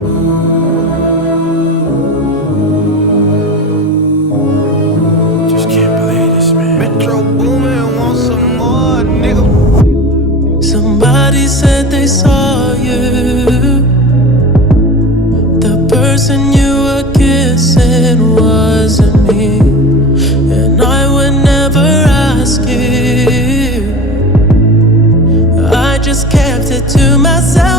Just can't believe this, man. Metro Boomin want some more, nigga. Somebody said they saw you. The person you were kissing wasn't me, and I would never ask you. I just kept it to myself.